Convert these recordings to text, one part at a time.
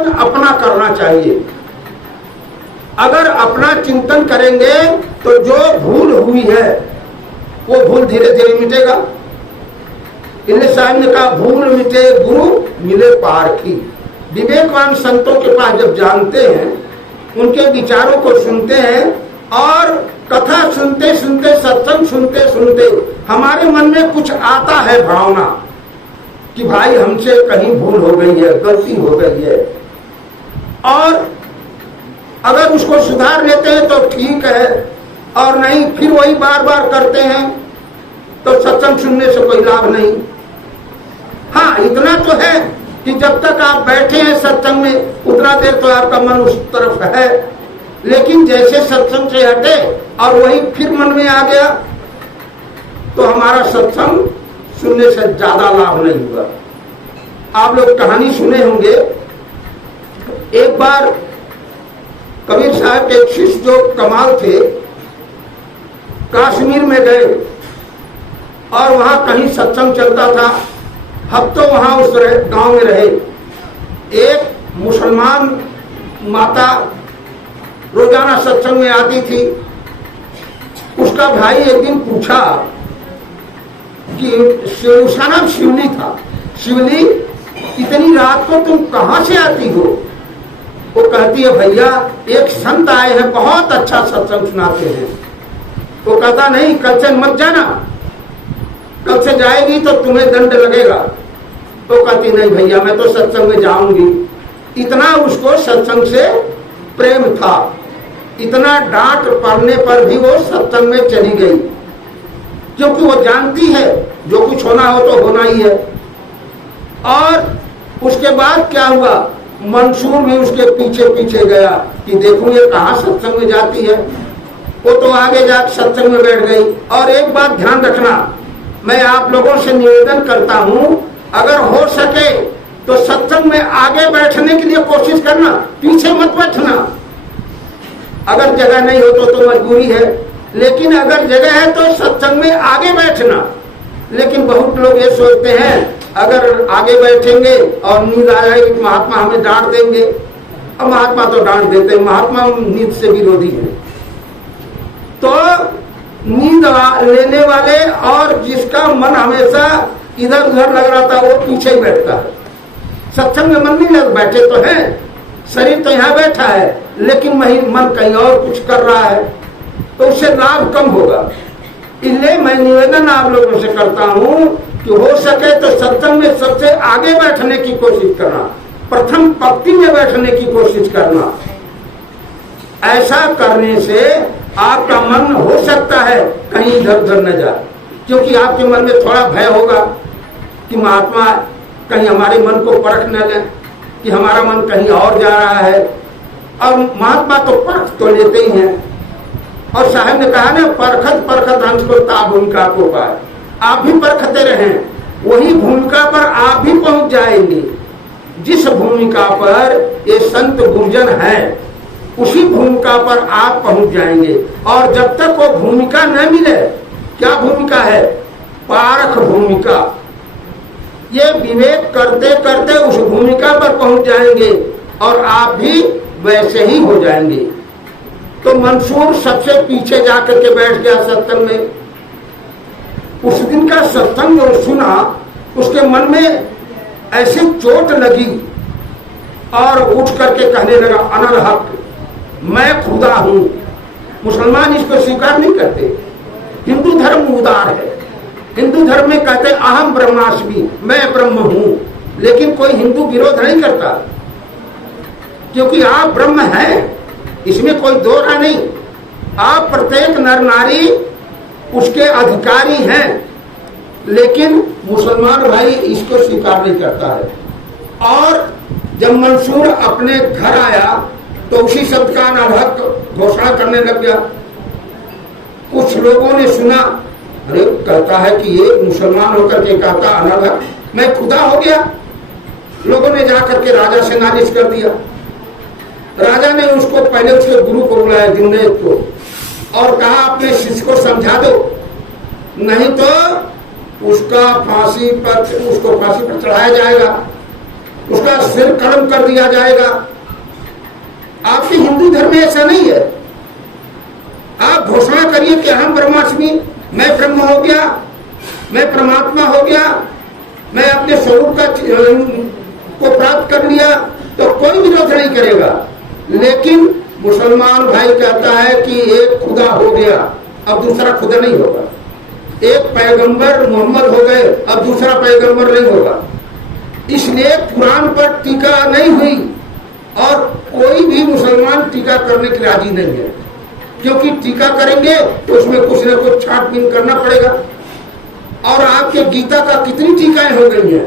चिंतन अपना करना चाहिए। अगर अपना चिंतन करेंगे तो जो भूल हुई है वो भूल धीरे धीरे मिटेगा। इसलिए साहब ने कहा, भूल मिटे गुरु मिले पारखी। विवेकवान संतों के पास जब जानते हैं, उनके विचारों को सुनते हैं और कथा सुनते सुनते, सत्संग सुनते सुनते हमारे मन में कुछ आता है भावना कि भाई हमसे कहीं भूल हो गई है, गलती हो गई है, और अगर उसको सुधार लेते हैं तो ठीक है, और नहीं फिर वही बार बार करते हैं तो सत्संग सुनने से कोई लाभ नहीं। हाँ, इतना तो है कि जब तक आप बैठे हैं सत्संग में उतना देर तो आपका मन उस तरफ है, लेकिन जैसे सत्संग से हटे और वही फिर मन में आ गया तो हमारा सत्संग सुनने से ज्यादा लाभ नहीं हुआ। आप लोग कहानी सुने होंगे, एक बार कबीर साहब के एक शिष्य जो कमाल थे, कश्मीर में गए और वहां कहीं सत्संग चलता था। हफ्तों वहां उस गांव में रहे। एक मुसलमान माता रोजाना सत्संग में आती थी। उसका भाई एक दिन पूछा कि उसका नाम शिवली था, शिवली इतनी रात को तुम कहां से आती हो? वो कहती है, भैया एक संत आए हैं, बहुत अच्छा सत्संग सुनाते हैं। वो कहता, नहीं कल से मत जाना, कल से जाएगी तो तुम्हें दंड लगेगा। तो कहती, नहीं भैया मैं तो सत्संग में जाऊंगी। इतना उसको सत्संग से प्रेम था, इतना डांट पड़ने पर भी वो सत्संग में चली गई, क्योंकि वो जानती है जो कुछ होना हो तो होना ही है। और उसके बाद क्या हुआ, मंसूर भी उसके पीछे पीछे गया कि देखूं ये कहाँ सत्संग में जाती है। वो तो आगे जाकर सत्संग में बैठ गई। और एक बात ध्यान रखना, मैं आप लोगों से निवेदन करता हूं, अगर हो सके तो सत्संग में आगे बैठने के लिए कोशिश करना, पीछे मत बैठना। अगर जगह नहीं हो तो मजबूरी है, लेकिन अगर जगह है तो सत्संग में आगे बैठना। लेकिन बहुत लोग ये सोचते हैं अगर आगे बैठेंगे और नींद आ जाएगी तो महात्मा हमें डांट देंगे। अब महात्मा तो डांट देते हैं, महात्मा नींद से विरोधी है। तो नींद लेने वाले और जिसका मन हमेशा इधर उधर लग रहा था वो पीछे ही बैठता है। सत्संग में मन नहीं लग, बैठे तो है, शरीर तो यहाँ बैठा है, लेकिन मन कहीं और कुछ कर रहा है, तो उससे लाभ कम होगा। इसलिए मैं निवेदन आप लोगों से करता हूँ कि हो सके तो सत्संग में सबसे आगे बैठने की कोशिश करना, प्रथम पंक्ति में बैठने की कोशिश करना। ऐसा करने से आपका मन हो सकता है कहीं इधर उधर न जाए, क्योंकि आपके मन में थोड़ा भय होगा कि महात्मा कहीं हमारे मन को परख न लें कि हमारा मन कहीं और जा रहा है। और महात्मा तो परख तो लेते ही हैं, और साहब ने कहा ना, परखत परखत हंस को ता भूमिका को पाए। आप भी परखते रहें, वही भूमिका पर आप भी पहुंच जाएंगे। जिस भूमिका पर ये संत गुरुजन है उसी भूमिका पर आप पहुंच जाएंगे। और जब तक वो भूमिका न मिले, क्या भूमिका है? पारख भूमिका। ये विवेक करते करते उस भूमिका पर पहुंच जाएंगे और आप भी वैसे ही हो जाएंगे। तो मंसूर सबसे पीछे जाकर के बैठ गया सत्संग में। उस दिन का सत्संग जो सुना, उसके मन में ऐसी चोट लगी और उठ करके कहने लगा, अनल हक, मैं खुदा हूं। मुसलमान इसको स्वीकार नहीं करते। हिंदू धर्म उदार है, हिंदू धर्म में कहते अहम ब्रह्मास्मि, मैं ब्रह्म हूं। लेकिन कोई हिंदू विरोध नहीं करता, क्योंकि आप ब्रह्म हैं, इसमें कोई दो राय नहीं। आप प्रत्येक नर नारी उसके अधिकारी हैं, लेकिन मुसलमान भाई इसको स्वीकार नहीं करता है। और जब मंसूर अपने घर आया तो उसी शब्द का अनहक घोषणा करने लग गया। कुछ लोगों ने सुना, अरे कहता है कि ये मुसलमान होकर के कहता अनहक, मैं खुदा हो गया। लोगों ने जाकर के राजा से नालिश कर दिया। राजा ने उसको पहले उसके गुरु को बुलाया, जुनैद को, और कहा अपने शिष्य को समझा दो, नहीं तो उसको फांसी पर चढ़ाया जाएगा। उसका सिर कलम कर दिया जाएगा। आपके हिंदू धर्म में ऐसा नहीं है। आप घोषणा करिए कि हम ब्रह्मास्मि, मैं ब्रह्म हो गया, मैं परमात्मा हो गया, मैं अपने स्वरूप का को प्राप्त कर लिया, तो कोई विरोध नहीं करेगा। लेकिन मुसलमान भाई कहता है कि एक खुदा हो गया, अब दूसरा खुदा नहीं होगा। एक पैगंबर मोहम्मद हो गए, अब दूसरा पैगंबर नहीं होगा। इसलिए कुरान पर टीका नहीं हुई और कोई भी मुसलमान टीका करने की राजी नहीं है, क्योंकि टीका करेंगे तो उसमें कुछ न कुछ छाटबीन करना पड़ेगा। और आपके गीता का कितनी टीकाएं हो गई हैं,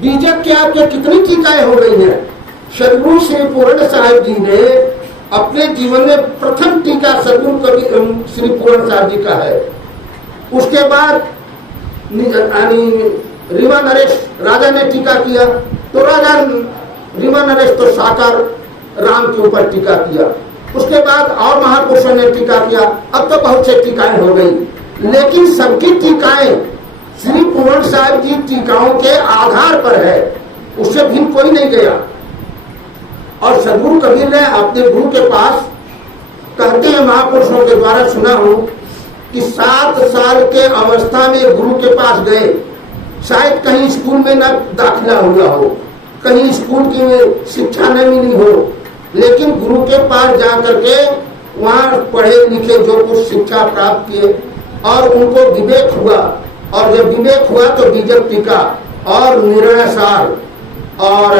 बीजक के आपके कितनी टीकाएं हो गई हैं। सदगुरु श्री पूर्ण साहिब जी ने अपने जीवन में प्रथम टीका सदगुरु कवि श्री पूर्ण साहिब जी का है। उसके बाद रीवा नरेश राजा ने टीका किया, तो राजा रीवा नरेश तो साकार राम के ऊपर टीका किया। उसके बाद और महापुरुषों ने टीका किया। अब तो बहुत से टीकाएं हो गई, लेकिन सबकी टीकाएं श्री पूर्ण साहिब जी टीकाओं के आधार पर है, उससे भिन्न कोई नहीं गया। और सदगुरु कबीर ने अपने गुरु के पास, कहते हैं महापुरुषों के द्वारा सुना हूं कि 7 साल के अवस्था में गुरु के पास गए। शायद कहीं स्कूल में न दाखिला हुआ हो, कहीं स्कूल की शिक्षा न मिली हो, लेकिन गुरु के पास जाकर के वहां पढ़े लिखे जो कुछ शिक्षा प्राप्त किए और उनको विवेक हुआ। और जब विवेक हुआ तो बीजक टीका और निर्णय सार और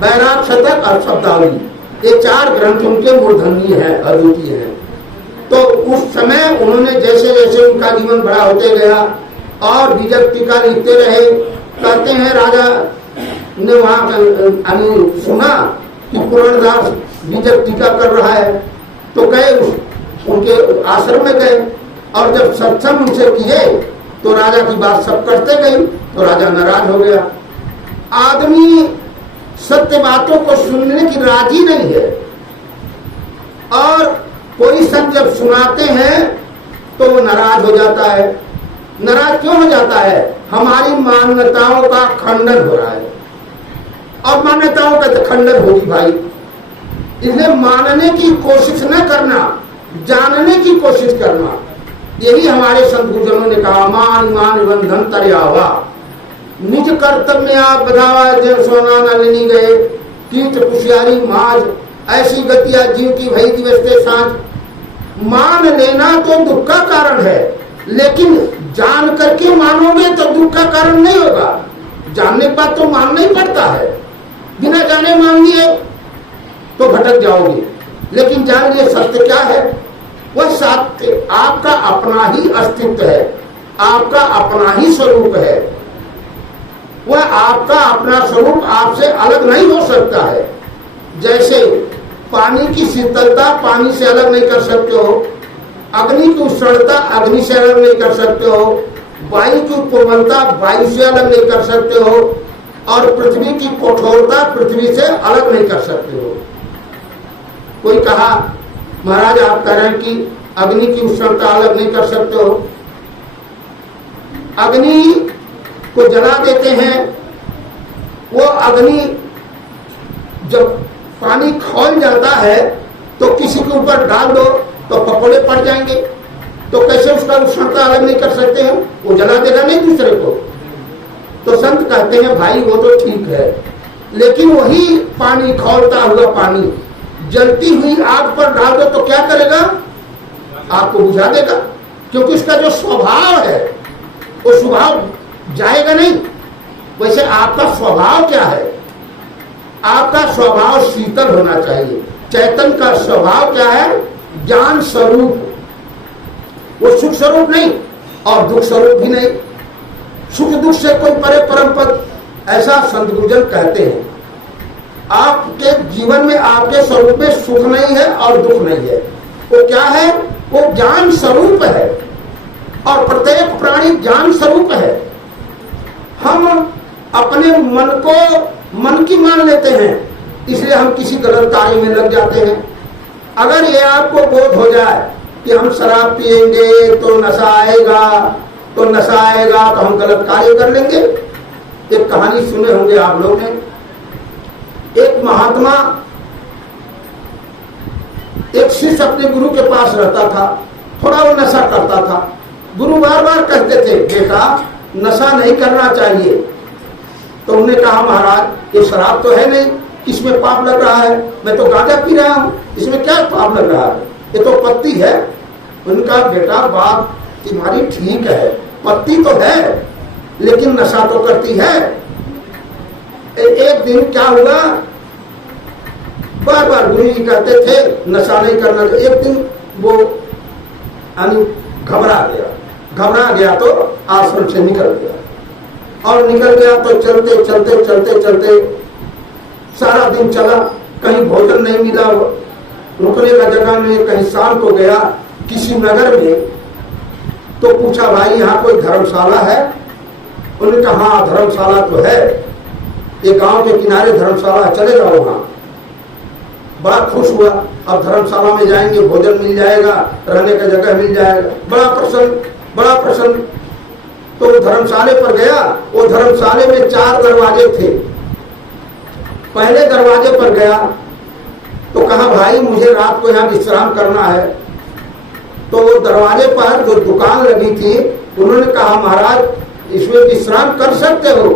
बैराग शतक और शब्दावली, ये 4 ग्रंथ उनके मूर्धन्य है, अद्वितीय है। तो उस समय उन्होंने जैसे जैसे उनका जीवन बड़ा होते गया और बीजक टीका लिखते रहे। कहते हैं राजा ने वहां सुना कि पुरनदास बीजक टीका कर रहा है, तो गए उनके आश्रम में गए और जब सत्संग उनसे किए तो राजा की बात सब करते गई, तो राजा नाराज हो गया। आदमी सत्य बातों को सुनने की राजी नहीं है, और कोई संत जब सुनाते हैं तो वो नाराज हो जाता है। नाराज क्यों हो जाता है? हमारी मान्यताओं का खंडन हो रहा है, और मान्यताओं का तो खंडन होगी भाई। इसलिए मानने की कोशिश न करना, जानने की कोशिश करना। यही हमारे संत गुरुजनों ने कहा, मान मान बंधन तरयावा, निज कर्तव्य आप बधावा जब सोना न लेनी गए, कीट कुशियारी माज, ऐसी गतिया जीव की भई दिवसते सांझ। मान लेना तो दुख का कारण है, लेकिन जान करके मानोगे तो दुख का कारण नहीं होगा। जानने के बाद तो मानना ही पड़ता है, बिना जाने मान लिए तो भटक जाओगे। लेकिन जान लिए सत्य क्या है, वह सत्य आपका अपना ही अस्तित्व है, आपका अपना ही स्वरूप है। वह आपका अपना स्वरूप आपसे अलग नहीं हो सकता है। जैसे पानी की शीतलता पानी से अलग नहीं कर सकते हो, अग्नि की उष्णता अग्नि से अलग नहीं कर सकते हो, वायु की कोमलता वायु से अलग नहीं कर सकते हो, और पृथ्वी की कठोरता पृथ्वी से अलग नहीं कर सकते हो। कोई कहा महाराज आप कह रहे हैं कि अग्नि की उष्णता अलग नहीं कर सकते हो। अग्नि को जला देते हैं, वो अग्नि जब पानी खौल जाता है तो किसी के ऊपर डाल दो तो पकोड़े पड़ जाएंगे, तो कैसे उसका उष्णता अलग नहीं कर सकते हैं? वो जला देगा नहीं दूसरे को। तो संत कहते हैं भाई वो तो ठीक है, लेकिन वही पानी खौलता हुआ पानी जलती हुई आग पर डाल दो तो क्या करेगा? आपको बुझा देगा, क्योंकि उसका जो स्वभाव है वो स्वभाव जाएगा नहीं। वैसे आपका स्वभाव क्या है? आपका स्वभाव शीतल होना चाहिए। चैतन्य का स्वभाव क्या है? ज्ञान स्वरूप। वो सुख स्वरूप नहीं और दुख स्वरूप भी नहीं। सुख दुख से कोई परे परम पद, ऐसा संत गुरुजन कहते हैं। आपके जीवन में आपके स्वरूप में सुख नहीं है और दुख नहीं है। वो क्या है? वो ज्ञान स्वरूप है, और प्रत्येक प्राणी ज्ञान स्वरूप है। हम अपने मन को मन की मान लेते हैं, इसलिए हम किसी गलत कार्य में लग जाते हैं। अगर ये आपको बोध हो जाए कि हम शराब पिएंगे तो नशा आएगा, तो नशा आएगा तो हम गलत कार्य कर लेंगे। एक कहानी सुने होंगे आप लोग ने, एक महात्मा, एक शिष्य अपने गुरु के पास रहता था, थोड़ा वो नशा करता था। गुरु बार बार कहते थे बेटा नशा नहीं करना चाहिए। तो उन्होंने कहा महाराज ये शराब तो है नहीं, इसमें पाप लग रहा है, मैं तो गांजा पी रहा हूं, इसमें क्या पाप लग रहा है, ये तो पत्ती है। उनका बेटा बात तुम्हारी ठीक है, पत्ती तो है लेकिन नशा तो करती है। एक दिन क्या हुआ, बार बार गुरु जी कहते थे नशा नहीं करना। एक दिन वो घबरा गया तो आश्रम से निकल गया, और निकल गया तो चलते चलते चलते चलते सारा दिन चला, कहीं भोजन नहीं मिला, रुकने का जगह नहीं, कहीं शाम को गया किसी नगर में, तो पूछा भाई यहाँ कोई धर्मशाला है? उन्होंने कहा हाँ धर्मशाला तो है, ये गांव के किनारे धर्मशाला, चले जाओ वहां। बड़ा खुश हुआ, अब धर्मशाला में जाएंगे, भोजन मिल जाएगा, रहने का जगह मिल जाएगा, बड़ा प्रसन्न। तो वो धर्मशाले पर गया। वो धर्मशाले में 4 दरवाजे थे। पहले दरवाजे पर गया तो कहा भाई मुझे रात को यहाँ विश्राम करना है। तो वो दरवाजे पर जो दुकान लगी थी, उन्होंने कहा महाराज इसमें विश्राम कर सकते हो,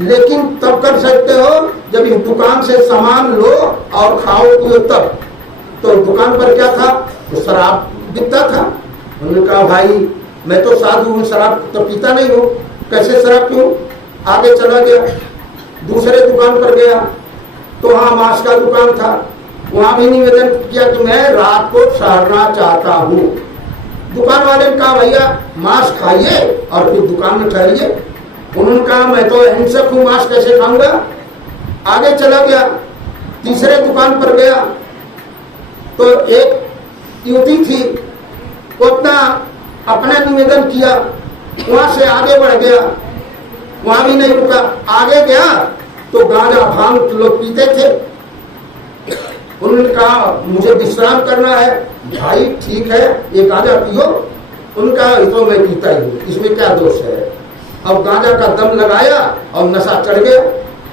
लेकिन तब कर सकते हो जब इस दुकान से सामान लो और खाओ पियो तब। तो दुकान पर क्या था, तो शराब बिकता था। उन्होंने कहा भाई मैं तो साधु हूँ, शराब तो पीता नहीं हूँ, कैसे शराब पीऊं? आगे चला गया, दूसरे दुकान पर गया तो वहां मांस का दुकान था। वहां भी निवेदन किया कि मैं रात को ठहरना चाहता हूँ। दुकान वाले ने कहा भैया मांस खाइए और फिर दुकान में ठहरिए। उन्होंने कहा मैं तो हिंसक हूँ, मांस कैसे खाऊंगा? आगे चला गया, तीसरे दुकान पर गया तो एक युवती थी, वो अपना निवेदन किया, वहां से आगे बढ़ गया, वहां भी नहीं रुका। आगे गया तो गांजा भांग लोग पीते थे। उन्होंने कहा मुझे विश्राम करना है। भाई ठीक है ये गांजा पियो। उनका तो मैं पीता ही हूँ, इसमें क्या दोष है? अब गांजा का दम लगाया और नशा चढ़ गया।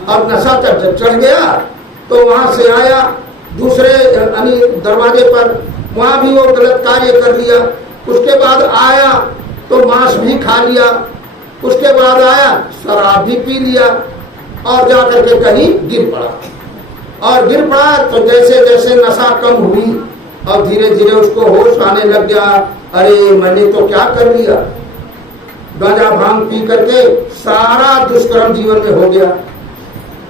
अब नशा जब चढ़ गया तो वहां से आया दूसरे दरवाजे पर, वहां भी वो गलत कार्य कर लिया। उसके बाद आया तो मांस भी खा लिया। उसके बाद आया शराब भी पी लिया और जाकर के कहीं गिर पड़ा। तो जैसे जैसे नशा कम हुई और धीरे धीरे उसको होश आने लग गया, अरे मैंने तो क्या कर लिया, गांजा भांग पी करके सारा दुष्कर्म जीवन में हो गया।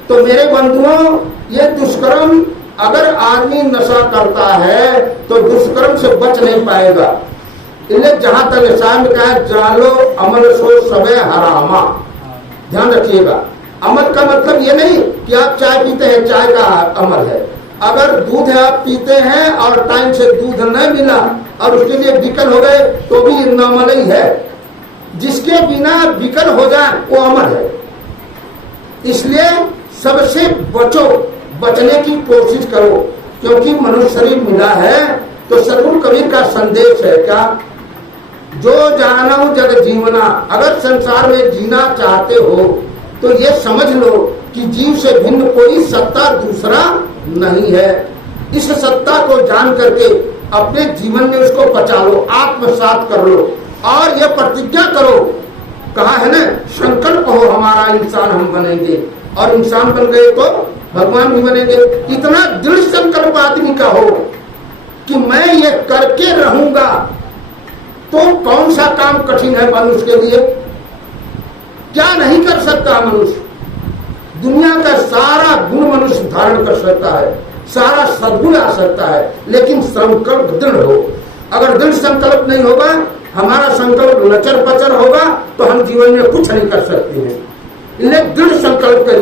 तो मेरे बंधुओं ये दुष्कर्म, अगर आदमी नशा करता है तो दुष्कर्म से बच नहीं पाएगा। इसलिए जहां तक शाम का जालो अमल सो सबे हरामा, ध्यान रखिएगा। अमल का मतलब ये नहीं कि आप चाय पीते हैं, चाय का अमल है। अगर दूध आप पीते हैं और टाइम से दूध न मिला और उसके लिए विकल हो गए तो भी नामल ही है। जिसके बिना विकल हो जाए वो अमल है। इसलिए सबसे बचने की कोशिश करो, क्योंकि मनुष्य शरीर मिला है। तो सतगुरु कबीर का संदेश है क्या, जो जानऊ जग जीवना। अगर संसार में जीना चाहते हो तो ये समझ लो कि जीव से भिन्न कोई सत्ता दूसरा नहीं है। इस सत्ता को जान करके अपने जीवन में उसको बचा लो, आत्मसात कर लो और ये प्रतिज्ञा करो, कहा है ना, संकल्प हो हमारा इंसान हम बनेंगे, और इंसान बन गए तो भगवान भी बनेंगे। इतना दृढ़ संकल्प आदमी का हो कि मैं ये करके रहूंगा, तो कौन सा काम कठिन है मनुष्य के लिए? क्या नहीं कर सकता मनुष्य? दुनिया का सारा गुण मनुष्य धारण कर सकता है, सारा सद्गुण आ सकता है, लेकिन संकल्प दृढ़ हो। अगर दृढ़ संकल्प नहीं होगा, हमारा संकल्प लचर पचर होगा, तो हम जीवन में कुछ नहीं कर सकते हैं। इसलिए दृढ़ संकल्प करिए।